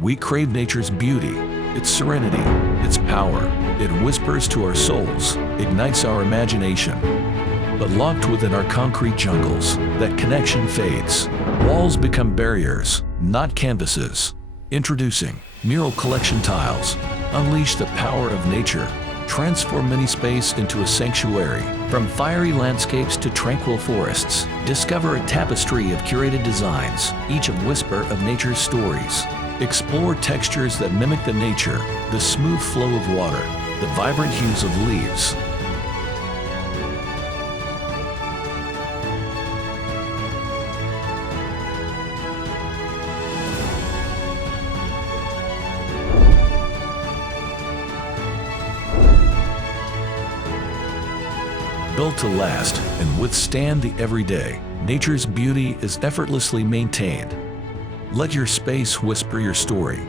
We crave nature's beauty, its serenity, its power. It whispers to our souls, ignites our imagination. But locked within our concrete jungles, that connection fades. Walls become barriers, not canvases. Introducing Mural Collection Tiles. Unleash the power of nature. Transform any space into a sanctuary. From fiery landscapes to tranquil forests, discover a tapestry of curated designs, each a whisper of nature's stories. Explore textures that mimic the nature, the smooth flow of water, the vibrant hues of leaves. Built to last and withstand the everyday, nature's beauty is effortlessly maintained. Let your space whisper your story.